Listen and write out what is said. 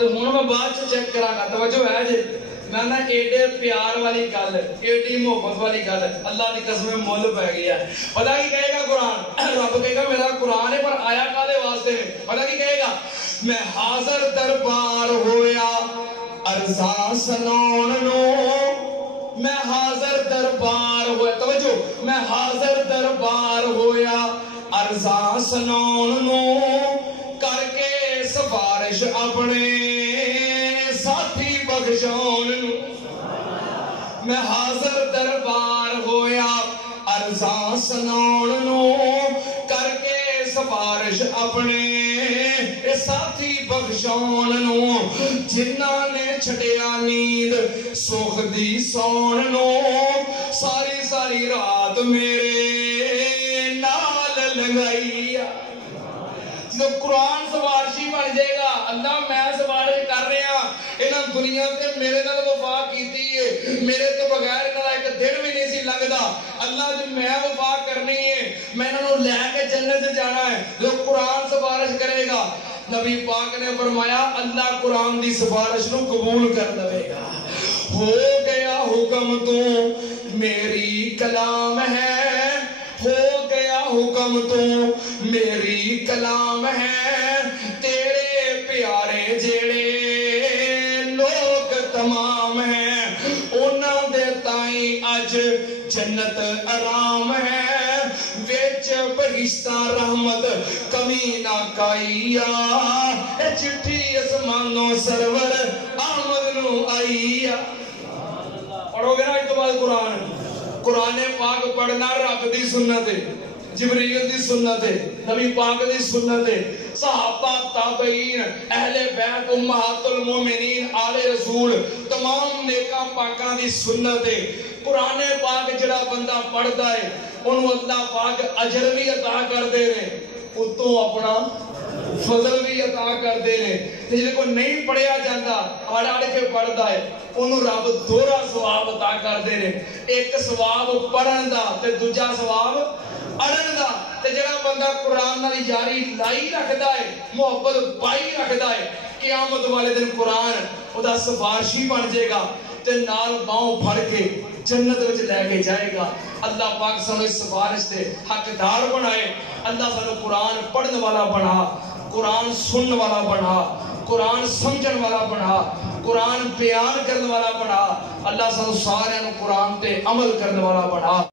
تو ہوں میں بعد چیک کرا گا، توجہ ہے جی، میں نا ایڈے پیار والی گل، ایڈی محبت والی گل، اللہ کی قسم مول پہ گیا۔ پتہ کی کہے گا قرآن؟ رب کہے گا میرا قرآن ہے، پر آیا کالے واسطے میں؟ پتہ کی کہے گا؟ میں حاضر دربار ہویا ارزاں سنون نو، میں حاضر دربار ہویا، توجہ، میں حاضر دربار ہویا ارزاں سنون نو، کر کے سفارش اپنے ساتھی بخشون نو۔ میں حاضر دربار ہویا ارزاں سنون نو، کر کے سفارش اپنے ساتھی بخشون نو، جنہاں نے چھڑیا نیند سوکھ دی سون نو، ساری ساری رات میرے نال لنگائی۔ جو قرآن سفارشی بن جائے گا، اللہ میں سفارش کر رہے ہیں، انہاں دنیا تے میرے نال وفا کیتی ہے، میرے تو بغیر انہاں دا ایک دن بھی نہیں سی لنگدا، اللہ جو میں وفا کرنی ہے، میں انہاں نوں لے کے جنت جانا ہے۔ جو قرآن سفارش کرے گا، نبی پاک نے فرمایا اللہ قرآن دی سفارش نو قبول کر دے گا۔ ہو گیا حکم تو میری کلام ہے، ہو گیا حکم تو میری کلام ہے، تیرے پیارے جیڑے لوگ تمام ہیں، انہاں دے تائیں اج جنت آرام ہے، ویچ بہشتہ رحمت کمی نہ کائیا، اے چٹھی اسمانوں سرور آمد نو آئیا۔ پڑھو گے نا اس تو بعد قرآن؟ قرآن پاک پڑھنا رب دی سنت ہے، جبریل دی سنت ہے، نبی پاک دی سنت ہے، صحابہ تابعین اہل بیت امہات المومنین آل رسول تمام نیکاں پاکاں دی سنت ہے۔ قرآن پاک جڑا بندہ پڑھتا ہے انہوں اللہ پاک اجر بھی عطا کر دے رہے، اتوں اپنا فضل بھی عطا کر دے رہے۔ جن کو نہیں پڑھیا جاتا اڑ اڑ کے پڑھتا ہے انہوں رب دورا ثواب عطا کر دے رہے، ایک ثواب پڑھن دا تے دوجا ثواب اڑن دا۔ تے جڑا بندہ قرآن نال یاری لائی رکھدا ہے، محبت پائی رکھدا ہے، قیامت والے دن قرآن او دا سفارشی بن جائے گا تے نال باؤں پھڑ کے جنت وچ لے کے جائے گا۔ اللہ پاک سانو اس سفارش دے حقدار بنائے، اللہ سانو قرآن پڑھن والا بنا، قرآن سنن والا بنا، قرآن سمجھن والا بنا، قرآن بیان کرنے والا بنا، اللہ سانو سارے قرآن تے عمل کرنے والا بنا۔